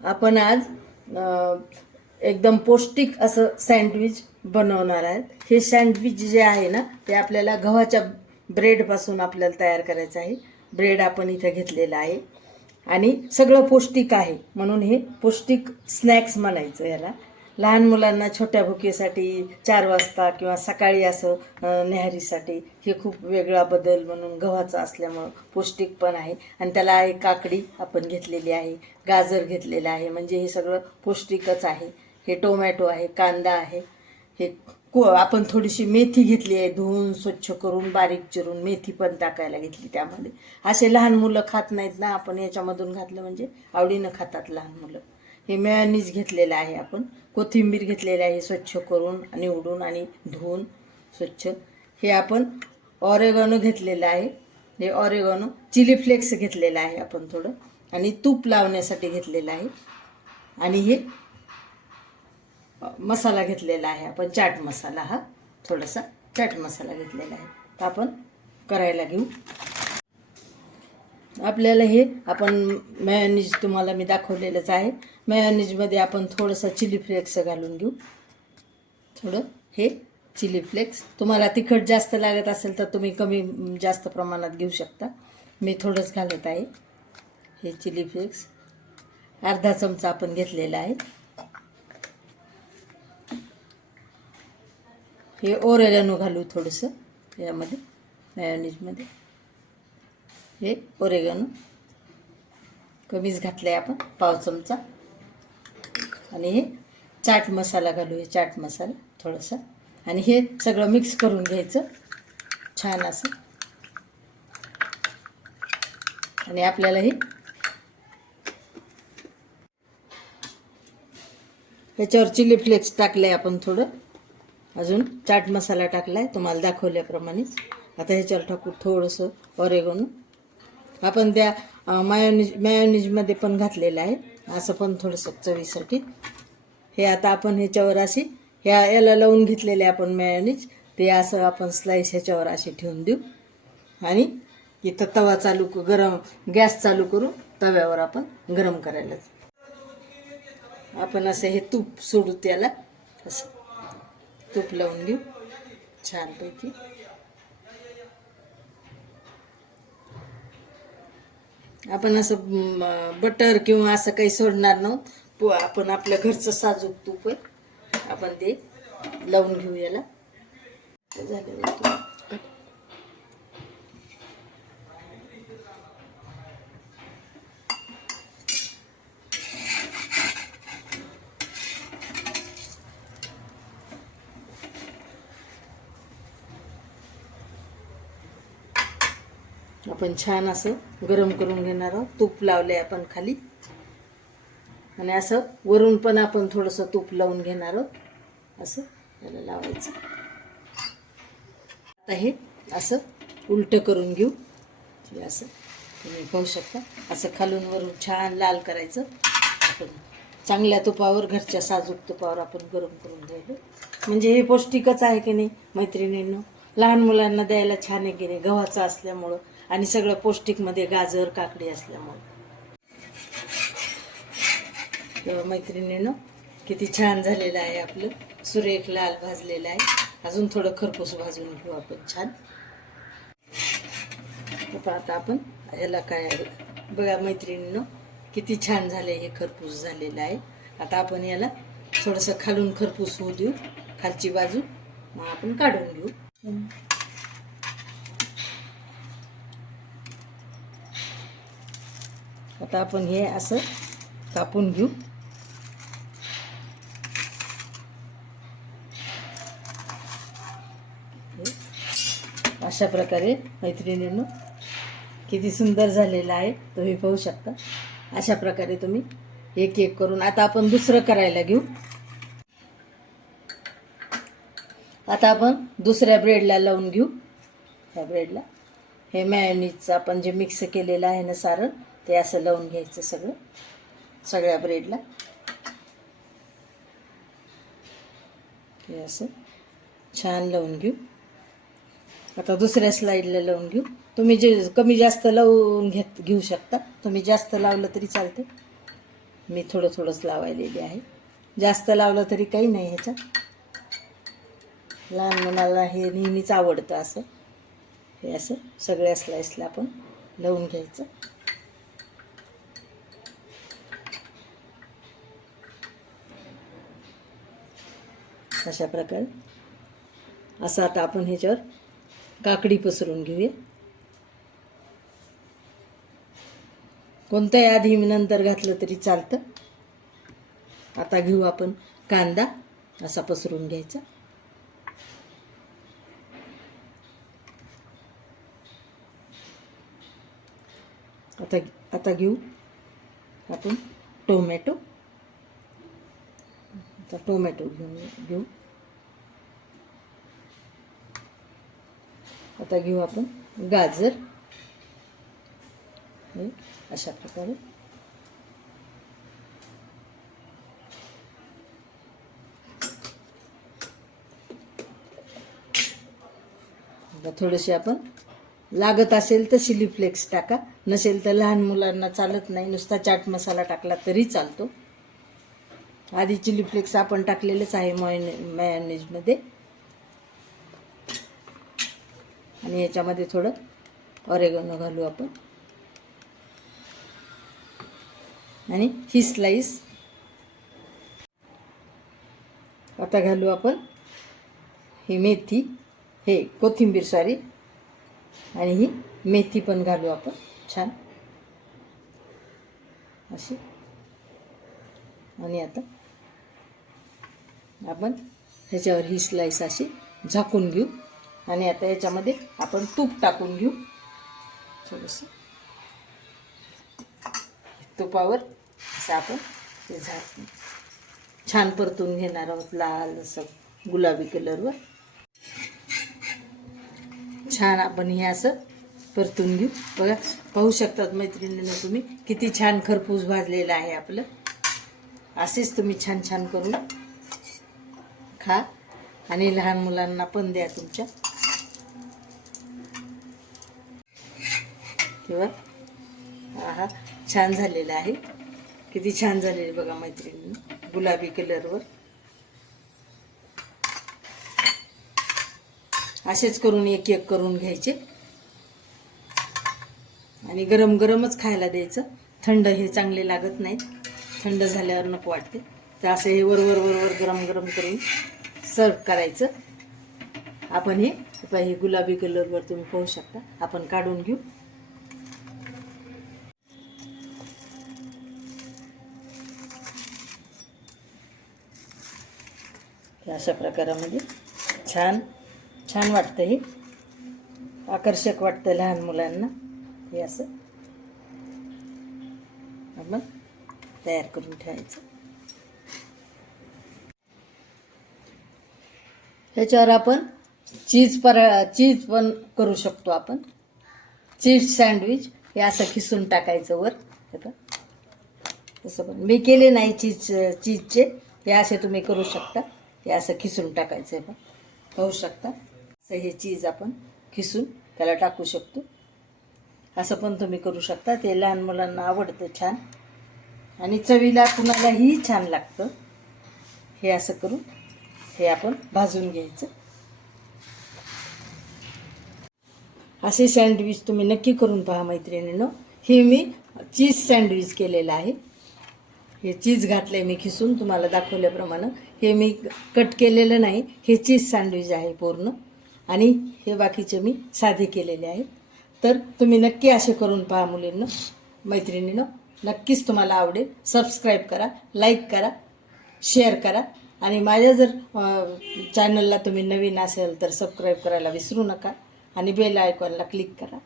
आपण आज एकदम पौष्टिक असं सँडविच बनवणार आहेत. हे सँडविच जे आहे ना ते आपल्याला गव्हाच्या ब्रेडपासून आपल्याला तयार करायचं आहे. ब्रेड आपण इथं घेतलेलं आहे. आणि सगळं पौष्टिक आहे म्हणून हे पौष्टिक स्नॅक्स म्हणायचं याला. लहान मुलांना छोट्या भुकेसाठी चार वाजता किंवा सकाळी असं न्याहारीसाठी हे खूप वेगळा बदल म्हणून गव्हाचा असल्यामुळं पौष्टिक पण आहे. आणि त्याला आहे काकडी आपण घेतलेली आहे गाजर घेतलेलं आहे म्हणजे हे सगळं पौष्टिकच आहे. हे टोमॅटो आहे कांदा आहे हे को आपण थोडीशी मेथी घेतली आहे धुवून स्वच्छ करून बारीक चिरून मेथी पण टाकायला घेतली त्यामध्ये. असे लहान मुलं खात नाहीत ना आपण याच्यामधून घातलं म्हणजे आवडीनं खातात लहान मुलं. हे मेयोनीज घेतलेलं आहे आपण. कोथिंबीर घेतलेली आहे स्वच्छ करून निवडून आणि धुवून स्वच्छ. हे आपण ऑरेगॉनो घेतलेलं आहे. हे ऑरेगॉनो चिली फ्लेक्स घेतलेलं आहे आपण थोडं. आणि तूप लावण्यासाठी घेतलेलं आहे. आणि हे मसाला घेतलेला आहे आपण चाट मसाला हा. थोडासा चाट मसाला घेतलेला आहे. तर आपण करायला घेऊ. आपल्याला हे आपण मॅयोनीज तुम्हाला मी दाखवलेलंच आहे. मॅयोनीजमध्ये आपण थोडंसं चिली फ्लेक्स घालून घेऊ. थोडं हे चिली फ्लेक्स तुम्हाला तिखट जास्त लागत असेल तर तुम्ही कमी जास्त प्रमाणात घेऊ शकता. मी थोडंच घालत आहे हे चिली फ्लेक्स अर्धा चमचा आपण घेतलेला आहे. हे ओरेगानो घालू थोडंसं यामध्ये मॅयोनीजमध्ये हे ओरेगन कमीच घातलं आहे आपण पाव चमचा. आणि हे चाट मसाला घालू हे चाट मसाला थोडासा. आणि हे सगळं मिक्स करून घ्यायचं छान असं. आणि आपल्याला हे ह्याच्यावर चिली फ्लेक्स टाकलं आहे आपण थोडं. अजून चाट मसाला टाकला आहे तुम्हाला दाखवल्याप्रमाणेच. आता ह्याच्यावर टाकू थोडंसं ऑरेगोनो आपण त्या मायोनीज मायोनिजमध्ये पण घातलेलं आहे. असं पण थोडंसं चवीसाठी. हे आता आपण ह्याच्यावर अशी ह्या याला लावून घेतलेले आपण मायोनीज ते असं आपण स्लाईस ह्याच्यावर असे ठेवून देऊ. आणि इथं तवा चालू करू गरम गॅस चालू करू तव्यावर आपण गरम करायला आपण असं हे तूप सोडू त्याला. असं. तूप लावून घेऊ. छानपैकी. आपण असं बटर किंवा असं काही सोडणार नव्हतं. पो आपण आपल्या घरचं साजूक तूप आहे. आपण ते लावून घेऊ याला. झालं. आपण छान असं गरम करून घेणार आहोत. तूप लावले आपण खाली. आणि असं वरून पण आपण थोडंसं तूप लावून घेणार आहोत. असं त्याला लावायचं. आता हे असं उलटं करून घेऊ. असं तुम्ही पाहू शकता. असं खालून वरून छान लाल करायचं. आपण चांगल्या तुपावर घरच्या साजूक तुपावर आपण गरम करून घ्यायला म्हणजे हे पौष्टिकच आहे की नाही मैत्रिणींनो? लहान मुलांना द्यायला छान आहे की नाही? गव्हाचं असल्यामुळं. आणि सगळं पौष्टिकमध्ये गाजर काकडी असल्यामुळं. तर मैत्रिणीनं किती छान झालेलं आहे आपलं. सुरेख लाल भाजलेलं आहे. अजून थोडं खरपूस भाजून घेऊ आपण छान. आता आता आपण याला काय बघा मैत्रिणीनं किती छान झाले हे खरपूस झालेलं आहे. आता आपण याला थोडंसं खालून खरपूस होऊ देऊ. खालची बाजू मग आपण काढून घेऊ. आता आपण हे असं कापून घेऊ. अशा प्रकारे मैत्रिणींनो किती सुंदर झालेला आहे तुम्ही पाहू शकता. अशा प्रकारे तुम्ही एक एक करून आता आपण दुसरं करायला घेऊ. आता आपण दुसऱ्या ब्रेडला लावून घेऊ. ह्या ब्रेडला हे मॅयोनीजचं आपण जे मिक्स केलेलं आहे ना सारण ते असं लावून घ्यायचं सगळं सगळ्या ब्रेडला हे असं छान लावून घेऊ. आता दुसऱ्या स्लाईडला लावून घेऊ. तुम्ही जे कमी जास्त लावून घेत घेऊ शकता. तुम्ही जास्त लावलं तरी चालते. मी थोडं थोडंच लावायलेली आहे. जास्त लावलं तरी काही नाही ह्याच्यात. लहान मुलाला हे नेहमीच आवडतं असं. हे असं सगळ्या स्लाईसला आपण लावून घ्यायचं. अशा प्रकारे. असं आता आपण ह्याच्यावर काकडी पसरून घेऊया. कोणत्याही आधी नंतर घातलं तरी चालतं. आता घेऊ आपण कांदा असा पसरून घ्यायचा. आता आता घेऊ आपण टोमॅटो. आता टोमॅटो घेऊन घेऊ. आता घेऊ आपण गाजर. हे अशा प्रकारे. आता थोडेसे आपण लागत असेल तर चिली फ्लेक्स टाका. नसेल तर लहान मुलांना चालत नाही. नुसता चाट मसाला टाकला तरी चालतो. आधी चिली फ्लेक्स आपण टाकलेलेच आहे मॉयने मॅनेजमध्ये. आणि याच्यामध्ये थोडं ऑरेगोनो घालू आपण. आणि ही स्लाईस आता घालू आपण ही मेथी हे कोथिंबीर सॉरी आणि ही मेथी पण घालू आपण छान. अशी. आणि आता आपण ह्याच्यावर ही स्लाईस अशी झाकून घेऊ. आणि आता याच्यामध्ये आपण तूप टाकून घेऊ. थोडंसं. तुपावर असं आपण ते झाकून छान परतून घेणार आहोत लाल असं गुलाबी कलरवर छान आपण हे असं परतून घेऊ. बघा पाहू शकतात मैत्रिणीनं तुम्ही किती छान खरपूस भाजलेलं आहे आपलं. असेच तुम्ही छान छान करून खा आणि लहान मुलांना पण द्या तुमच्या. किंवा हा छान झालेला आहे. किती छान झालेली बघा मैत्रिणी गुलाबी कलरवर. असेच करून एक एक करून घ्यायचे. आणि गरम गरमच खायला द्यायचं. थंड हे चांगले लागत नाही थंड झाल्यावर नको वाटते. तर असं हे वरवर वरवर गरम गरम करून सर्व करायचं. आपण हे हे गुलाबी कलरवर तुम्ही पाहू शकता. आपण काढून घेऊ. हे अशा प्रकारामध्ये छान छान वाटतं हे. आकर्षक वाटतं लहान मुलांना. हे असं आपण तयार करून ठेवायचं. ह्याच्यावर आपण चीज पर चीज पण करू शकतो आपण. चीज सँडविच हे असं खिसून टाकायचं वर. हे तसं पण. मी केले नाही चीज चीजचे. हे असे तुम्ही करू शकता. हे असं खिसून टाकायचं आहे पण. पाहू शकता. असं हे चीज आपण खिसून त्याला टाकू शकतो. असं पण तुम्ही करू शकता. ते लहान मुलांना आवडतं छान. आणि चवीला कुणालाही छान लागतं. हे असं करून हे आपण भाजून घ्यायचं. असे सँडविच तुम्ही नक्की करून पहा मैत्रिणीनं. हे मी चीज सँडविच केलेलं आहे. हे चीज घातलं मी खिसून तुम्हाला दाखवल्याप्रमाणे. हे मी कट केलेलं नाही हे चीज सँडविच आहे पूर्ण. आणि हे बाकीचे मी साधे केलेले आहेत तर तुम्ही नक्की असे करून पहा मुलींना. मैत्रिणीनं नक्कीच तुम्हाला आवडेल. सबस्क्राईब करा लाईक करा शेअर करा. आणि माझ्या जर चॅनलला तुम्ही नवीन असेल तर सबस्क्राईब करायला विसरू नका. आणि बेल आयकॉनला क्लिक करा.